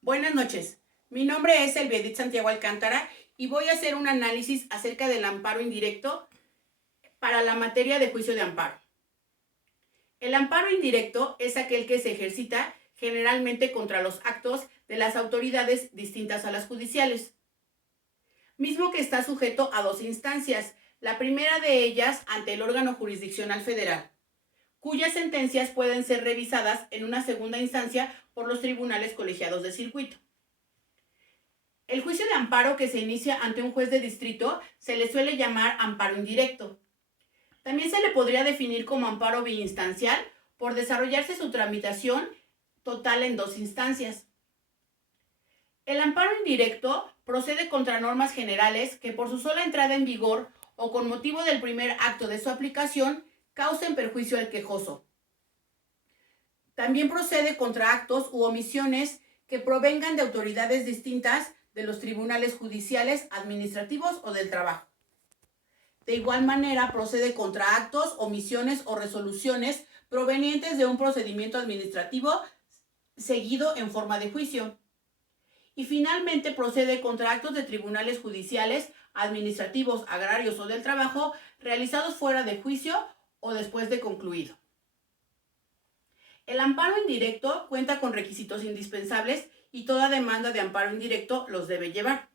Buenas noches, mi nombre es Elviedit Santiago Alcántara y voy a hacer un análisis acerca del amparo indirecto para la materia de juicio de amparo. El amparo indirecto es aquel que se ejercita generalmente contra los actos de las autoridades distintas a las judiciales, mismo que está sujeto a dos instancias, la primera de ellas ante el órgano jurisdiccional federal, cuyas sentencias pueden ser revisadas en una segunda instancia por los tribunales colegiados de circuito. El juicio de amparo que se inicia ante un juez de distrito se le suele llamar amparo indirecto. También se le podría definir como amparo biinstancial por desarrollarse su tramitación total en dos instancias. El amparo indirecto procede contra normas generales que por su sola entrada en vigor o con motivo del primer acto de su aplicación causen perjuicio al quejoso. También procede contra actos u omisiones que provengan de autoridades distintas de los tribunales judiciales, administrativos o del trabajo. De igual manera, procede contra actos, omisiones o resoluciones provenientes de un procedimiento administrativo seguido en forma de juicio. Y finalmente procede contra actos de tribunales judiciales, administrativos, agrarios o del trabajo realizados fuera de juicio o después de concluido. El amparo indirecto cuenta con requisitos indispensables y toda demanda de amparo indirecto los debe llevar.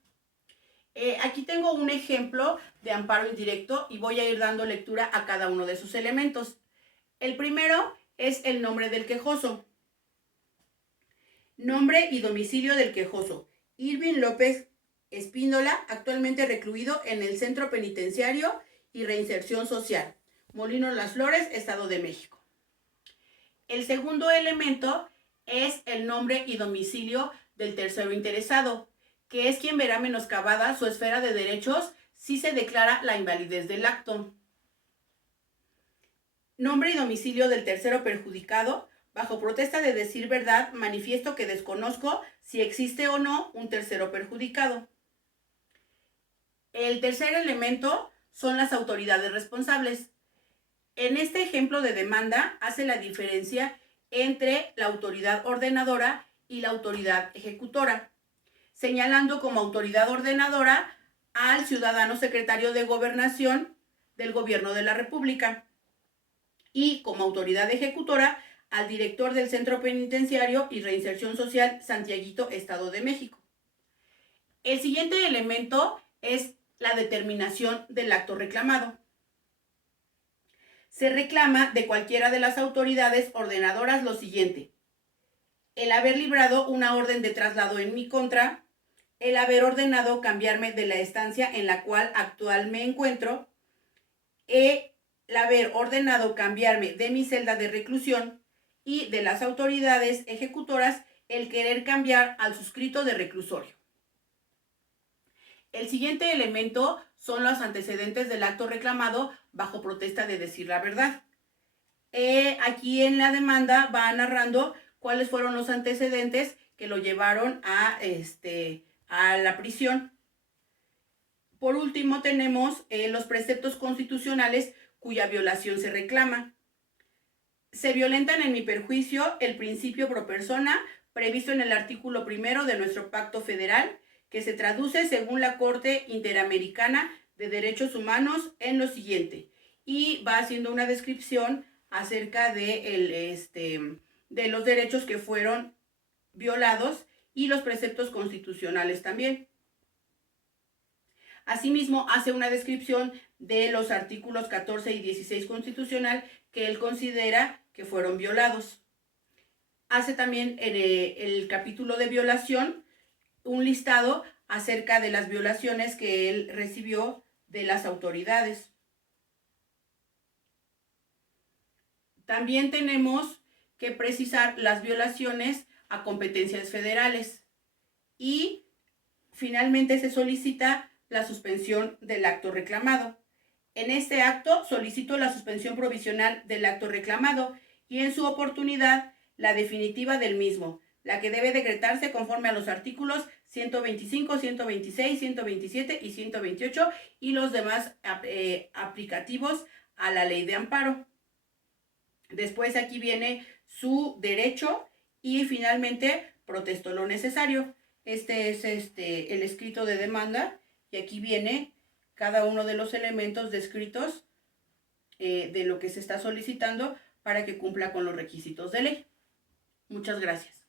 Aquí tengo un ejemplo de amparo indirecto y voy a ir dando lectura a cada uno de sus elementos. El primero es el nombre del quejoso. Nombre y domicilio del quejoso: Irving López Espíndola, actualmente recluido en el Centro Penitenciario y Reinserción Social, Molinos Las Flores, Estado de México. El segundo elemento es el nombre y domicilio del tercero interesado, que es quien verá menoscabada su esfera de derechos si se declara la invalidez del acto. Nombre y domicilio del tercero perjudicado. Bajo protesta de decir verdad, manifiesto que desconozco si existe o no un tercero perjudicado. El tercer elemento son las autoridades responsables. En este ejemplo de demanda hace la diferencia entre la autoridad ordenadora y la autoridad ejecutora, señalando como autoridad ordenadora al ciudadano secretario de Gobernación del Gobierno de la República y como autoridad ejecutora al director del Centro Penitenciario y Reinserción Social Santiaguito, Estado de México. El siguiente elemento es la determinación del acto reclamado. Se reclama de cualquiera de las autoridades ordenadoras lo siguiente: el haber librado una orden de traslado en mi contra, el haber ordenado cambiarme de la estancia en la cual actual me encuentro, el haber ordenado cambiarme de mi celda de reclusión y de las autoridades ejecutoras el querer cambiar al suscrito de reclusorio. El siguiente elemento son los antecedentes del acto reclamado bajo protesta de decir la verdad. Aquí en la demanda va narrando cuáles fueron los antecedentes que lo llevaron a la prisión. Por último tenemos los preceptos constitucionales cuya violación se reclama. Se violentan en mi perjuicio el principio pro persona previsto en el artículo 1 de nuestro pacto federal, que se traduce según la Corte Interamericana de Derechos Humanos en lo siguiente, y va haciendo una descripción acerca de los derechos que fueron violados y los preceptos constitucionales también. Asimismo, hace una descripción de los artículos 14 y 16 constitucional que él considera que fueron violados. Hace también en el capítulo de violación un listado acerca de las violaciones que él recibió de las autoridades. También tenemos que precisar las violaciones a competencias federales y finalmente se solicita la suspensión del acto reclamado. En este acto solicito la suspensión provisional del acto reclamado y en su oportunidad la definitiva del mismo, la que debe decretarse conforme a los artículos 125, 126, 127 y 128 y los demás aplicativos a la ley de amparo. Después aquí viene su derecho y finalmente protesto lo necesario. Este es el escrito de demanda y aquí viene cada uno de los elementos descritos de lo que se está solicitando para que cumpla con los requisitos de ley. Muchas gracias.